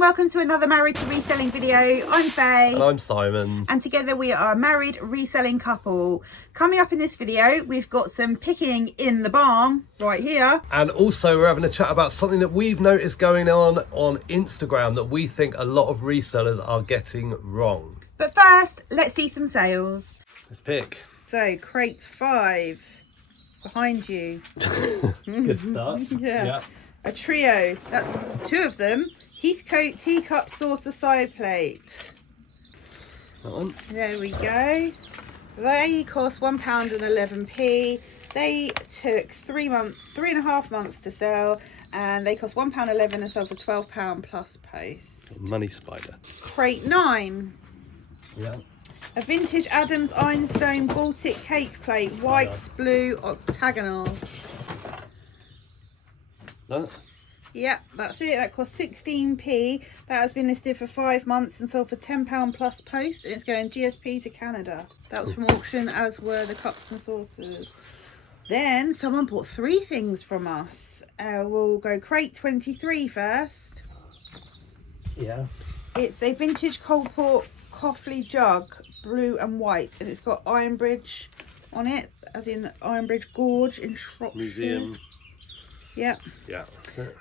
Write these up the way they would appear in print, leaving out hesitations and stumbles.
and welcome to another Married to Reselling video. I'm Faye. And I'm Simon. And together we are a married reselling couple. Coming up in this video, we've got some picking in the barn right here. And also we're having a chat about something that we've noticed going on Instagram that we think a lot of resellers are getting wrong. But first, let's see some sales. Let's pick. So, crate 5 behind you. Good start. Yeah. A trio, that's 2 of them. Heathcote teacup saucer side plate. That one. There we go. They cost £1.11. They took 3.5 months to sell, and they cost £1.11 and sold for £12 plus post. Money spider. Crate 9. Yeah. A vintage Adams Ironstone Baltic cake plate, white, blue, octagonal. No. Yep, that's it. That cost 16p. That has been listed for 5 months and sold for £10 plus post, and it's going GSP to Canada. That was from auction, as were the cups and saucers. Then someone bought 3 things from us. We'll go crate 23 first. Yeah. It's a vintage cold port Coffley jug, blue and white, and it's got Ironbridge on it, as in Ironbridge Gorge in Shropshire. Museum. Yep. Yeah.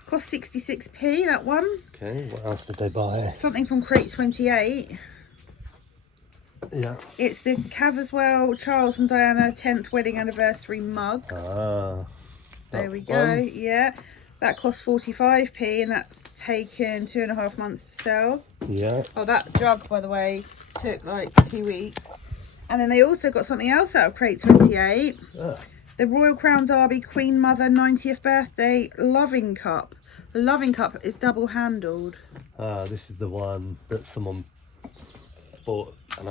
Cost 66p, that one. Okay, what else did they buy? Something from crate 28. Yeah. It's the Caverswell Charles and Diana 10th wedding anniversary mug. Ah. There we go. Yeah. That cost 45p, and that's taken 2.5 months to sell. Yeah. Oh, that jug, by the way, took like 2 weeks. And then they also got something else out of crate 28. Ah. The Royal Crown Derby Queen Mother 90th birthday loving cup. The loving cup is double handled. Ah, this is the one that someone bought, and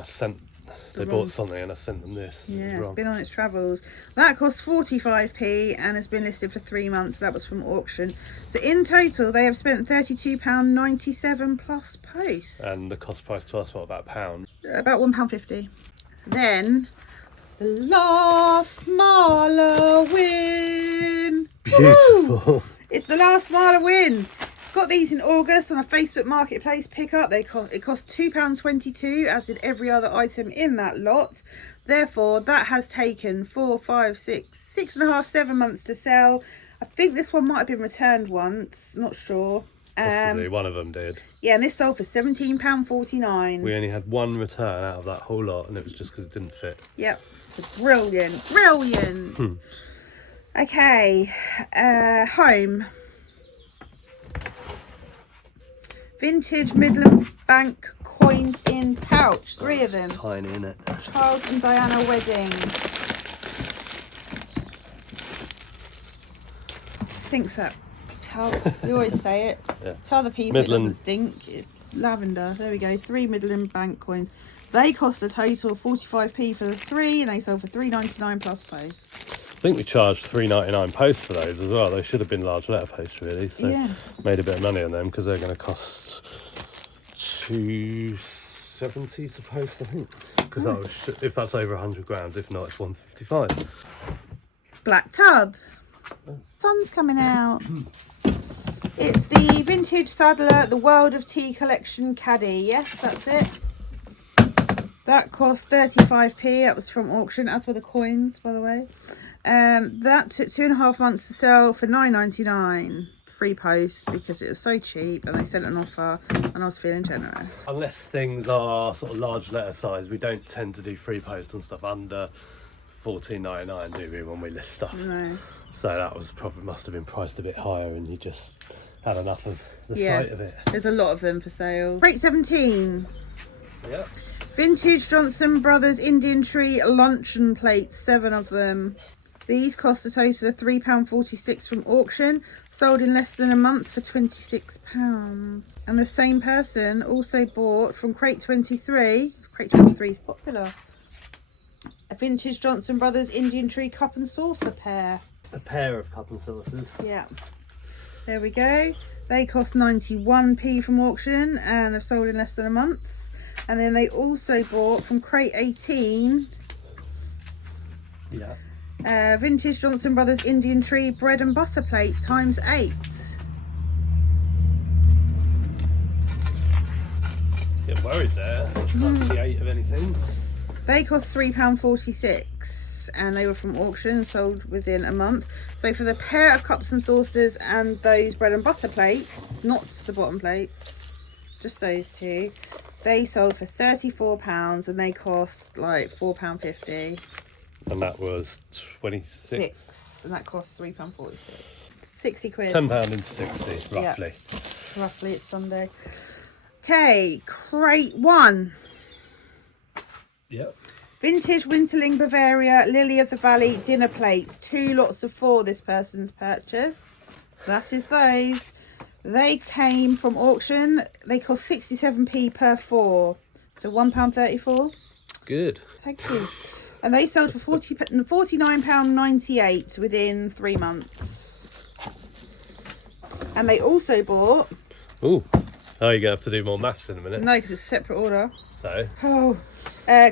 they bought something and I sent them this. Yeah, it's been on its travels. That cost 45p and has been listed for 3 months. That was from auction. So in total, they have spent £32.97 plus post. And the cost price to us, what, about £1? About £1.50. Then the last Marla win. Beautiful. Woo! It's the last Marla win. Got these in August on a Facebook Marketplace pickup. It cost £2.22, as did every other item in that lot. Therefore, that has taken 4, 5, 6, 6.5, 7 months to sell. I think this one might have been returned once. Not sure. Possibly, one of them did. Yeah, and this sold for £17.49. We only had 1 return out of that whole lot, and it was just because it didn't fit. Yep. So brilliant. Brilliant. Okay. Home. Vintage Midland Bank coins in pouch. 3 of them. Tiny, innit? Charles and Diana wedding. Stinks up. You always say it. Yeah. Tell the people Midland. it doesn't stink. It's lavender. There we go. 3 Midland Bank coins. They cost a total of 45p for the 3, and they sold for £3.99 plus post. I think we charged £3.99 post for those as well. They should have been large letter post, really. So Yeah. made a bit of money on them because they're going to cost £2.70 to post, I think. Because if that's over 100 grams, if not, it's £1.55. Black tub. Sun's coming out. It's the vintage Sadler, the World of Tea collection caddy. Yes, that's it. That cost 35p. That was from auction, as were the coins, by the way. That took 2.5 months to sell for £9.99 free post, because it was so cheap and they sent an offer and I was feeling generous. Unless things are sort of large letter size, we don't tend to do free post and stuff under £14.99, do we, when we list stuff? No. So that was probably, must have been priced a bit higher, and you just had enough of the sight of it. There's a lot of them for sale. Crate 17. Yeah. Vintage Johnson Brothers Indian Tree luncheon plates, 7 of them. These cost a total of £3.46 from auction, sold in less than a month for £26. And the same person also bought from crate 23, crate 23 is popular, a vintage Johnson Brothers Indian Tree cup and saucer pair. A pair of cup and saucers. Yeah. There we go. They cost 91p from auction and have sold in less than a month. And then they also bought from crate 18. Yeah. Vintage Johnson Brothers Indian Tree bread and butter plate ×8. worried there. Can't see 8 of anything. They cost £3.46 and they were from auction, sold within a month. So for the pair of cups and saucers and those bread and butter plates, not the bottom plates, just those two, they sold for £34 and they cost like £4.50. And that was 26. And that cost £3.46. 60 quid. £10 into 60, roughly. Yeah. Roughly, it's Sunday. Okay, crate 1. Yep. Vintage Winterling Bavaria Lily of the Valley dinner plates. 2 lots of 4 this person's purchase. That is those. They came from auction. They cost 67p per 4. So £1.34. Good. Thank you. And they sold for £49.98 within 3 months. And they also bought... Ooh. Oh, you're going to have to do more maths in a minute. No, because it's a separate order. So? Oh.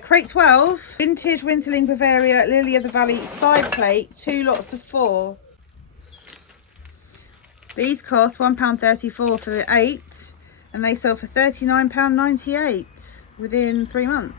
Crate 12. Vintage Winterling Bavaria Lily of the Valley side plate. 2 lots of 4. These cost £1.34 for the 8. And they sold for £39.98 within 3 months.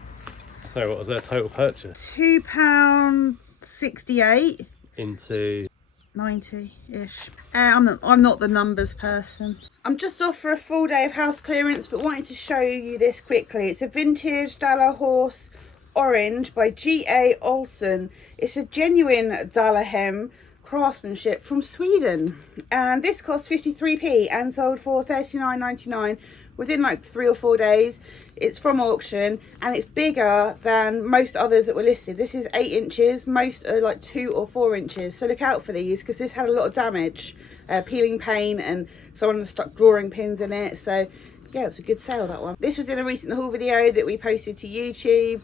So what was their total purchase? £2.68 into 90-ish. I'm not the numbers person. I'm just off for a full day of house clearance, but wanted to show you this quickly. It's a vintage Dalla Horse Orange by G.A. Olsen. It's a genuine Dalla hem craftsmanship from Sweden, and this cost 53p and sold for £39.99 within like 3 or 4 days. It's from auction and it's bigger than most others that were listed. This is 8 inches, most are like 2 or 4 inches, so look out for these because this had a lot of damage, peeling paint, and someone stuck drawing pins in it. So yeah, it was a good sale, that one. This was in a recent haul video that we posted to YouTube,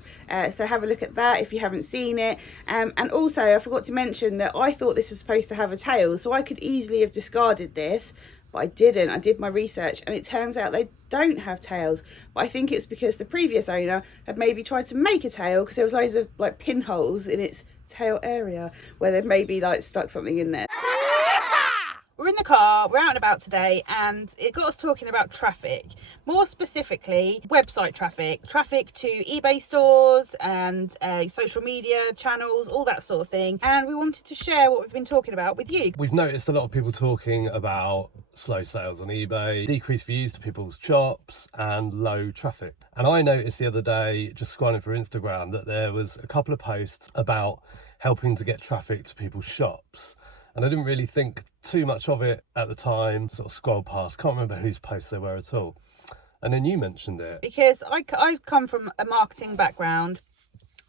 so have a look at that if you haven't seen it. And also I forgot to mention that I thought this was supposed to have a tail, so I could easily have discarded this, but I didn't. I did my research and it turns out they don't have tails, but I think it's because the previous owner had maybe tried to make a tail because there was loads of like pinholes in its tail area where they've maybe like stuck something in there. We're in the car, we're out and about today, and it got us talking about traffic. More specifically, website traffic. Traffic to eBay stores and social media channels, all that sort of thing. And we wanted to share what we've been talking about with you. We've noticed a lot of people talking about slow sales on eBay, decreased views to people's shops, and low traffic. And I noticed the other day, just scrolling through Instagram, that there was a couple of posts about helping to get traffic to people's shops. And I didn't really think too much of it at the time, sort of scrolled past, can't remember whose posts they were at all. And then you mentioned it. Because I've come from a marketing background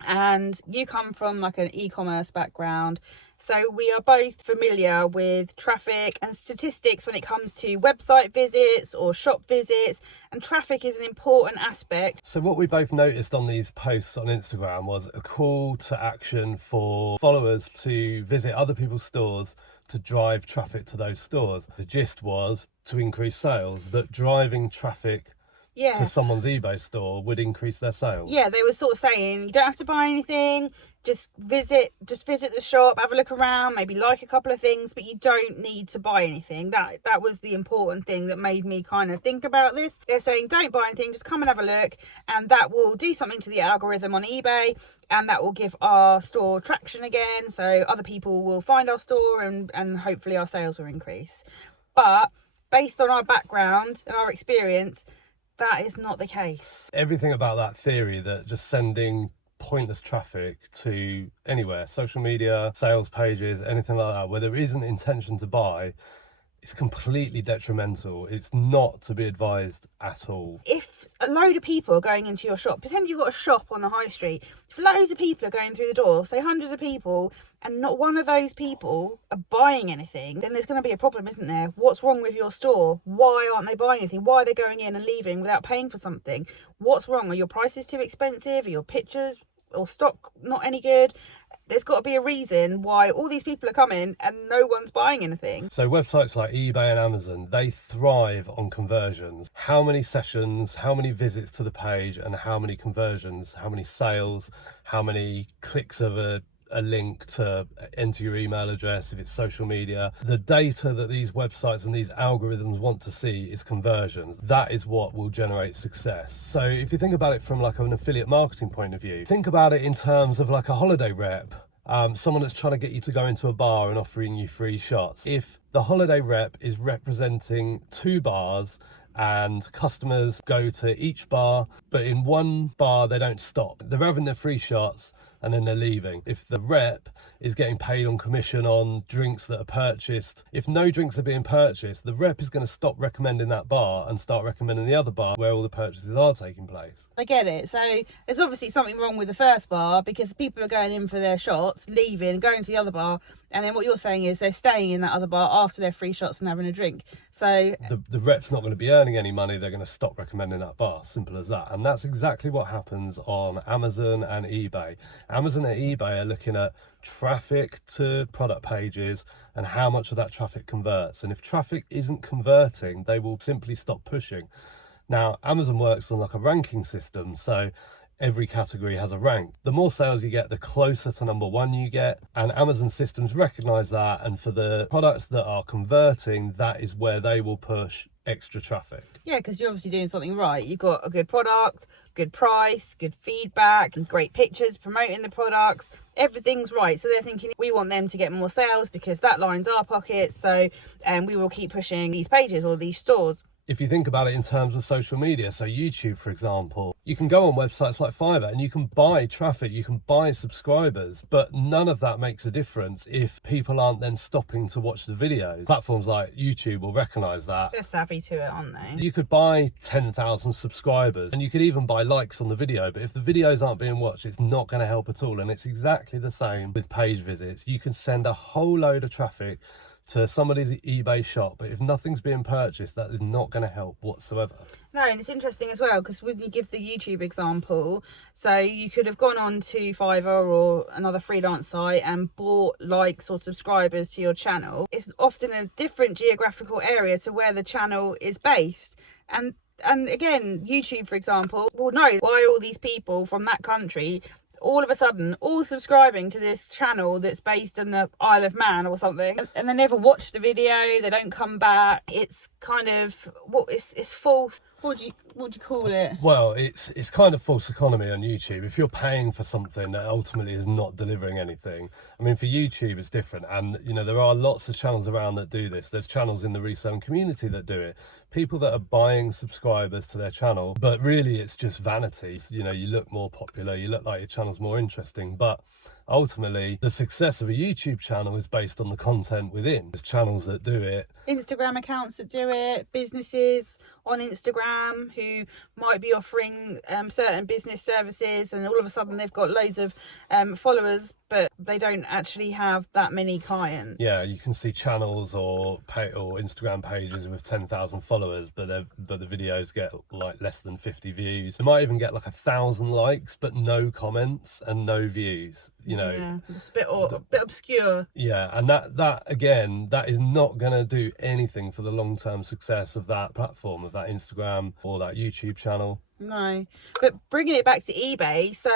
and you come from like an e-commerce background. So we are both familiar with traffic and statistics when it comes to website visits or shop visits, and traffic is an important aspect. So what we both noticed on these posts on Instagram was a call to action for followers to visit other people's stores to drive traffic to those stores. The gist was to increase sales, that driving traffic to someone's eBay store would increase their sales. Yeah, they were sort of saying you don't have to buy anything, just visit the shop, have a look around, maybe like a couple of things, but you don't need to buy anything. That was the important thing that made me kind of think about this. They're saying don't buy anything, just come and have a look, and that will do something to the algorithm on eBay, and that will give our store traction again, so other people will find our store and hopefully our sales will increase. But based on our background and our experience, that is not the case. Everything about that theory that just sending pointless traffic to anywhere, social media, sales pages, anything like that, where there isn't intention to buy, it's completely detrimental. It's not to be advised at all. If a load of people are going into your shop, pretend you've got a shop on the high street, if loads of people are going through the door, say hundreds of people, and not one of those people are buying anything, then there's going to be a problem, isn't there? What's wrong with your store? Why aren't they buying anything? Why are they going in and leaving without paying for something? What's wrong? Are your prices too expensive? Are your pictures or stock not any good? There's got to be a reason why all these people are coming and no one's buying anything. So websites like eBay and Amazon, they thrive on conversions. How many sessions, how many visits to the page, and how many conversions, how many sales, how many clicks of a a link to enter your email address, if it's social media. The data that these websites and these algorithms want to see is conversions. That is what will generate success. So if you think about it from like an affiliate marketing point of view, think about it in terms of like a holiday rep. Someone that's trying to get you to go into a bar and offering you free shots. If the holiday rep is representing 2 bars and customers go to each bar, but in one bar they don't stop, they're having their free shots and then they're leaving. If the rep is getting paid on commission on drinks that are purchased, if no drinks are being purchased, the rep is going to stop recommending that bar and start recommending the other bar where all the purchases are taking place. I get it. So there's obviously something wrong with the first bar, because people are going in for their shots, leaving, going to the other bar, and then what you're saying is they're staying in that other bar after their free shots and having a drink. So the rep's not going to be earning any money. They're going to stop recommending that bar. Simple as that. And that's exactly what happens on Amazon and eBay. Amazon and eBay are looking at traffic to product pages and how much of that traffic converts. And if traffic isn't converting, they will simply stop pushing. Now, Amazon works on like a ranking system. So every category has a rank. The more sales you get, the closer to number 1 you get, and Amazon systems recognize that, and for the products that are converting, that is where they will push extra traffic. yeah, because you're obviously doing something right. You've got a good product, good price, good feedback, and great pictures promoting the products. Everything's right. So they're thinking, we want them to get more sales because that lines our pockets, so we will keep pushing these pages or these stores. If you think about it in terms of social media, so YouTube, for example, you can go on websites like Fiverr and you can buy traffic, you can buy subscribers, but none of that makes a difference if people aren't then stopping to watch the videos. Platforms like YouTube will recognize that. They're savvy to it, aren't they? You could buy 10,000 subscribers and you could even buy likes on the video, but if the videos aren't being watched, it's not going to help at all. And it's exactly the same with page visits. You can send a whole load of traffic to somebody's eBay shop, but if nothing's being purchased, that is not going to help whatsoever. No, and it's interesting as well, because when you give the YouTube example, so you could have gone on to Fiverr or another freelance site and bought likes or subscribers to your channel. It's often a different geographical area to where the channel is based, and again, YouTube, for example, will know why all these people from that country all of a sudden all subscribing to this channel that's based in the Isle of Man or something, and they never watch the video, they don't come back. It's kind of it's false. What do you call it? Well, it's kind of false economy on YouTube. If you're paying for something that ultimately is not delivering anything, I mean, for YouTube it's different, and you know there are lots of channels around that do this. There's channels in the reselling community that do it. People that are buying subscribers to their channel, but really it's just vanity. You know, you look more popular, you look like your channel's more interesting, but ultimately the success of a YouTube channel is based on the content within. There's channels that do it, Instagram accounts that do it, businesses on Instagram who might be offering certain business services, and all of a sudden they've got loads of followers, but they don't actually have that many clients. Yeah, you can see channels or Instagram pages with 10,000 followers, but the videos get like less than 50 views. They might even get like 1,000 likes, but no comments and no views. You know, yeah, it's a bit obscure. Yeah, and that again, that is not going to do anything for the long-term success of that platform, of that Instagram or that YouTube channel. No, but bringing it back to eBay, so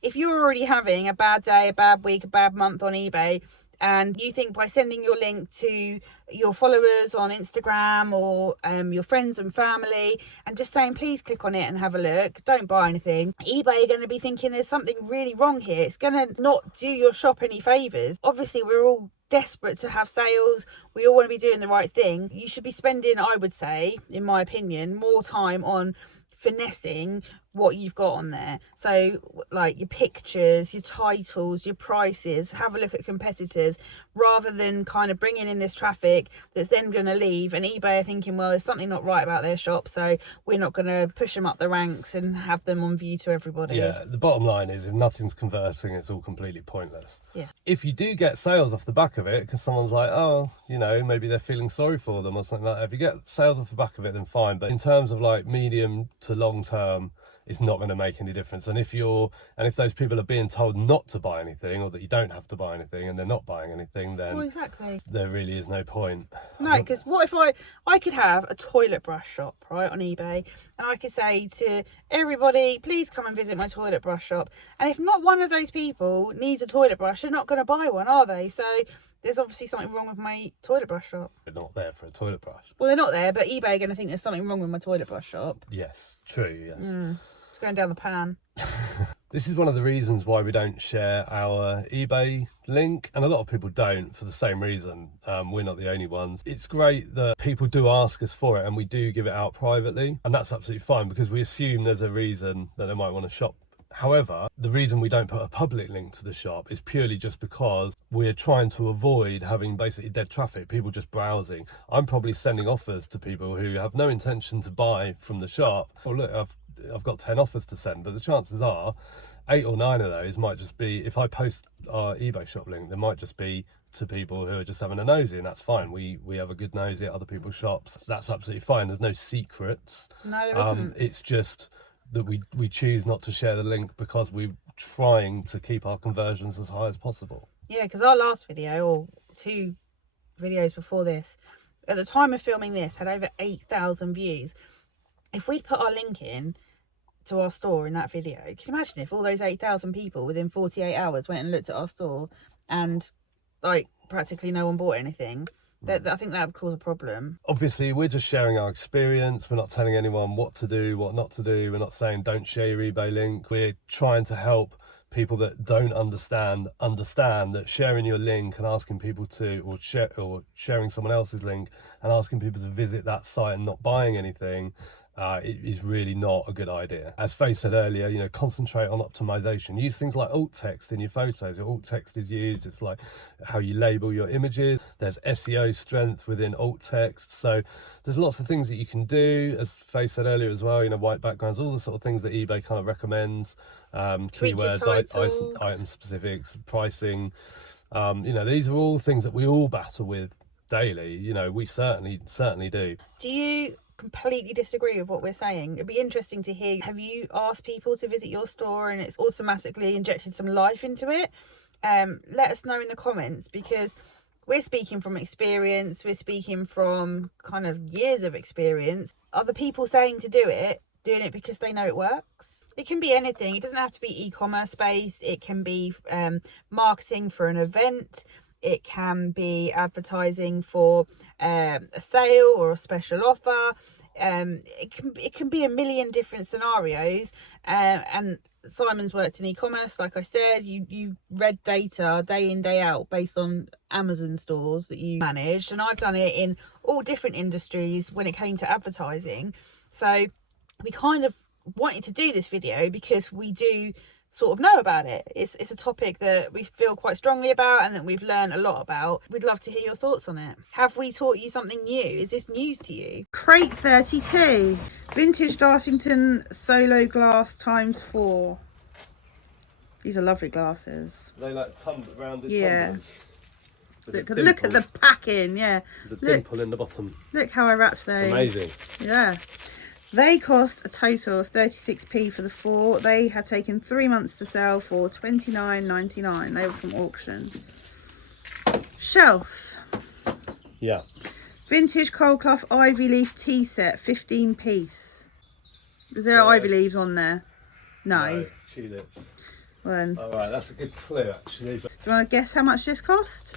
if you're already having a bad day, a bad week, a bad month on eBay, and you think by sending your link to your followers on Instagram or your friends and family and just saying please click on it and have a look, don't buy anything, eBay are going to be thinking there's something really wrong here. It's going to not do your shop any favours. Obviously we're all desperate to have sales, we all want to be doing the right thing. You should be spending, I would say, in my opinion, more time on finessing what you've got on there. So like your pictures, your titles, your prices, have a look at competitors, rather than kind of bringing in this traffic that's then going to leave, and eBay are thinking, well, there's something not right about their shop, so we're not going to push them up the ranks and have them on view to everybody. Yeah, the bottom line is if nothing's converting, it's all completely pointless. Yeah. If you do get sales off the back of it, because someone's like, oh, you know, maybe they're feeling sorry for them or something like that, if you get sales off the back of it, then fine. But in terms of like medium to long term, it's not going to make any difference. And if those people are being told not to buy anything, or that you don't have to buy anything, and they're not buying anything, then well, exactly, there really is no point. No, because what if I could have a toilet brush shop, right, on eBay, and I could say to everybody, please come and visit my toilet brush shop, and if not one of those people needs a toilet brush, they're not going to buy one, are they? So there's obviously something wrong with my toilet brush shop. They're not there for a toilet brush. Well, they're not there, but eBay are going to think there's something wrong with my toilet brush shop. Yes, true, yes. It's going down the pan. This is one of the reasons why we don't share our eBay link, and a lot of people don't for the same reason. We're not the only ones. It's great that people do ask us for it, and we do give it out privately, and that's absolutely fine because we assume there's a reason that they might want to shop. However, the reason we don't put a public link to the shop is purely just because we're trying to avoid having basically dead traffic, people just browsing. I'm probably sending offers to people who have no intention to buy from the shop. Oh look, I've got 10 offers to send, but the chances are 8 or 9 of those might just be, if I post our eBay shop link, there might just be to people who are just having a nosy, and that's fine. We have a good nosy at other people's shops. That's absolutely fine. There's no secrets. No, there isn't. It's just that we choose not to share the link because we're trying to keep our conversions as high as possible. Yeah, because our last video, or 2 videos before this, at the time of filming this, had over 8,000 views. If we'd put our link in to our store in that video, can you imagine if all those 8,000 people within 48 hours went and looked at our store and like practically no one bought anything? I think that would cause a problem. Obviously, we're just sharing our experience. We're not telling anyone what to do, what not to do. We're not saying don't share your eBay link. We're trying to help people that don't understand that sharing your link and asking people to, or sharing someone else's link and asking people to visit that site and not buying anything, it is really not a good idea. As Faye said earlier, concentrate on optimization. Use things like alt text in your photos. Your alt text is used. It's like how you label your images. There's SEO strength within alt text. So there's lots of things that you can do. As Faye said earlier as well, white backgrounds, all the sort of things that eBay kind of recommends. Keywords, item specifics, pricing. These are all things that we all battle with daily. We certainly do. Do you completely disagree with what we're saying? It'd be interesting to hear. Have you asked people to visit your store and it's automatically injected some life into it? Let us know in the comments, because we're speaking from experience. We're speaking from kind of years of experience. Are the people saying to do it doing it because they know it works? It can be anything. It doesn't have to be e-commerce based. It can be marketing for an event. It can be advertising for a sale or a special offer. It can be a million different scenarios. And Simon's worked in e-commerce, like I said. You read data day in, day out based on Amazon stores that you managed, and I've done it in all different industries when it came to advertising. So we kind of wanted to do this video because we do sort of know about it. It's a topic that we feel quite strongly about and that we've learned a lot about. We'd love to hear your thoughts on it. Have we taught you something new? Is this news to you? Crate 32, vintage Dartington solo glass ×4. These are lovely glasses. They like rounded tumblers. Look at the packing, yeah. The dimple in the bottom. Look how I wrapped those. Amazing. Yeah. They cost a total of 36p for the 4. They have taken 3 months to sell for £29.99. They were from auction. Shelf. Yeah. Vintage cold cloth ivy leaf tea set, 15 piece. Is there ivy leaves on there? No. Tulips. Well then. Alright, that's a good clue actually. Do you want to guess how much this cost?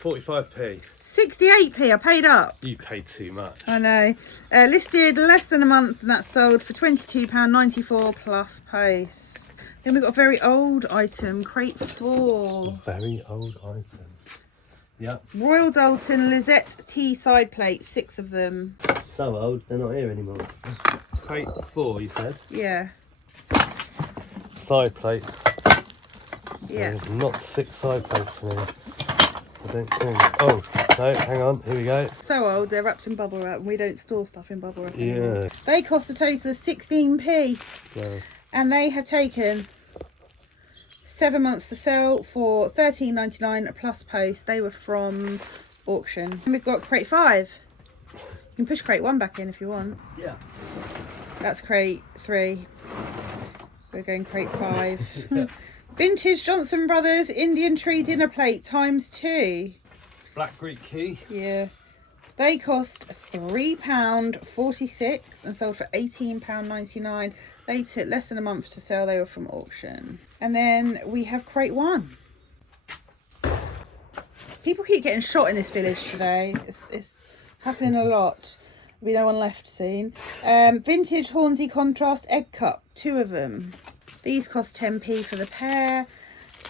45p. 68p. I paid up. You paid too much. I know. Listed less than a month, and that's sold for £22.94 plus post. Then we've got a very old item, crate 4. Very old item. Yeah. Royal Dalton Lizette tea side plates, 6 of them. So old, they're not here anymore. Crate 4, you said? Yeah. Side plates. Yeah. There's not 6 side plates in here. I don't think. Oh, no, hang on, here we go. So old, they're wrapped in bubble wrap, and we don't store stuff in bubble wrap anymore. Yeah. They cost a total of 16p. Yeah. And they have taken 7 months to sell for £13.99 plus post. They were from auction. And we've got crate 5. You can push crate 1 back in if you want. Yeah. That's crate 3. We're going crate 5. Vintage Johnson Brothers Indian Tree dinner plate ×2. Black Greek key. Yeah. They cost £3.46 and sold for £18.99. They took less than a month to sell. They were from auction. And then we have crate 1. People keep getting shot in this village today. It's happening a lot. There'll be no one left soon. Vintage Hornsey Contrast Egg Cup, 2 of them. These cost 10p for the pair.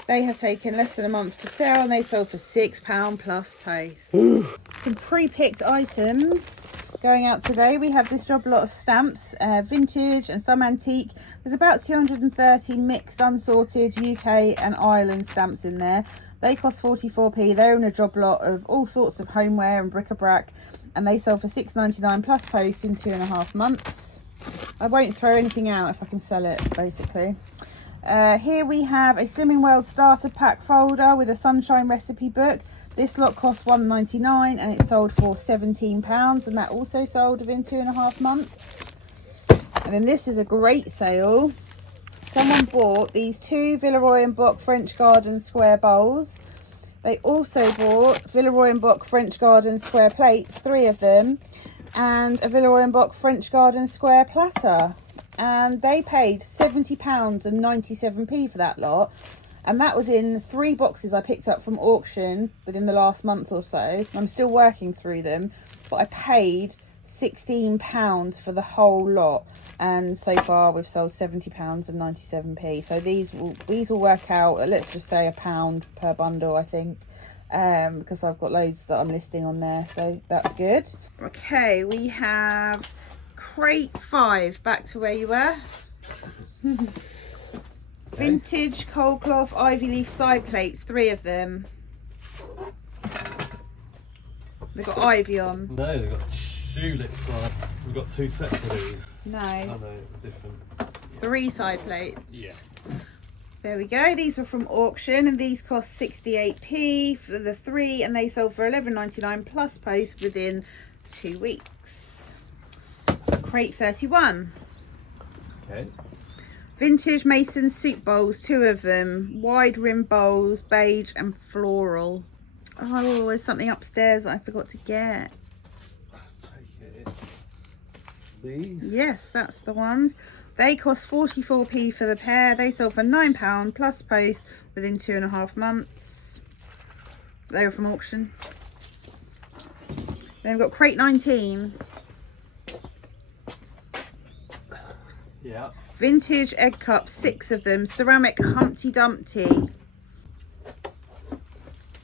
They have taken less than a month to sell and they sold for £6 plus post. Some pre-picked items going out today. We have this job lot of stamps, vintage and some antique. There's about 230 mixed unsorted UK and Ireland stamps in there. They cost 44p. They're in a job lot of all sorts of homeware and bric-a-brac, and they sold for £6.99 plus post in 2.5 months. I won't throw anything out if I can sell it, basically. Here we have a Slimming World starter pack folder with a sunshine recipe book. This lot cost £1.99 and it sold for £17, and that also sold within 2.5 months. And then this is a great sale. Someone bought these 2 Villeroy & Boch French Garden square bowls. They also bought Villeroy & Boch French Garden square plates, 3 of them, and a Villeroy & Boch French Garden square platter. And they paid £70.97 for that lot. And that was in 3 boxes I picked up from auction within the last month or so. I'm still working through them, but I paid £16 for the whole lot, and so far we've sold £70.97. So these will work out at, let's just say, £1 per bundle, I think, because I've got loads that I'm listing on there, so that's good. Okay, we have crate 5, back to where you were. Vintage cold cloth ivy leaf side plates, 3 of them. They've got ivy on. No, they've got tulips on. We've got 2 sets of these. No. Oh no, different. 3 side plates. Yeah. There we go. These were from auction and these cost 68p for the 3 and they sold for £11.99 plus post within 2 weeks. Crate 31. Okay. Vintage Mason soup bowls, 2 of them. Wide rim bowls, beige and floral. Oh, there's something upstairs that I forgot to get. These? Yes, that's the ones. They cost 44p for the pair. They sold for £9 plus post within 2.5 months. They were from auction. Then we've got crate 19. Yeah. Vintage egg cups, 6 of them. Ceramic Humpty Dumpty.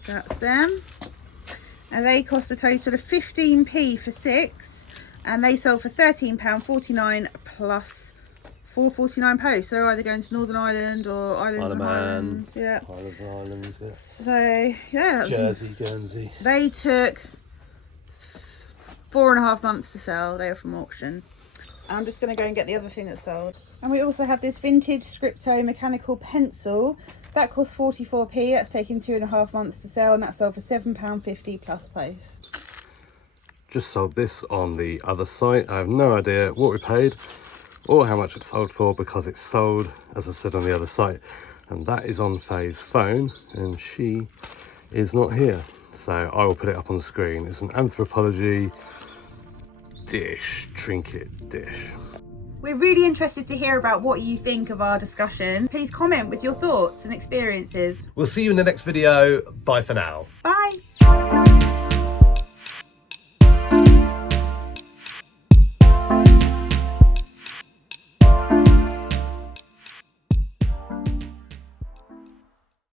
That's them. And they cost a total of 15p for 6. And they sold for £13.49 plus £4.49 post. So they're either going to Northern Ireland or Islands and Highlands. Yeah. Islands and Islands, yeah. So yeah, Jersey, Guernsey. They took 4.5 months to sell. They were from auction. And I'm just going to go and get the other thing that sold. And we also have this vintage Scripto mechanical pencil. That cost 44p. That's taken 2.5 months to sell, and that sold for £7.50 plus post. Just sold this on the other site. I have no idea what we paid or how much it sold for, because it's sold, as I said, on the other site, and that is on Faye's phone and she is not here, so I will put it up on the screen. It's an anthropology dish, trinket dish. We're really interested to hear about what you think of our discussion. Please comment with your thoughts and experiences. We'll see you in the next video. Bye for now. Bye.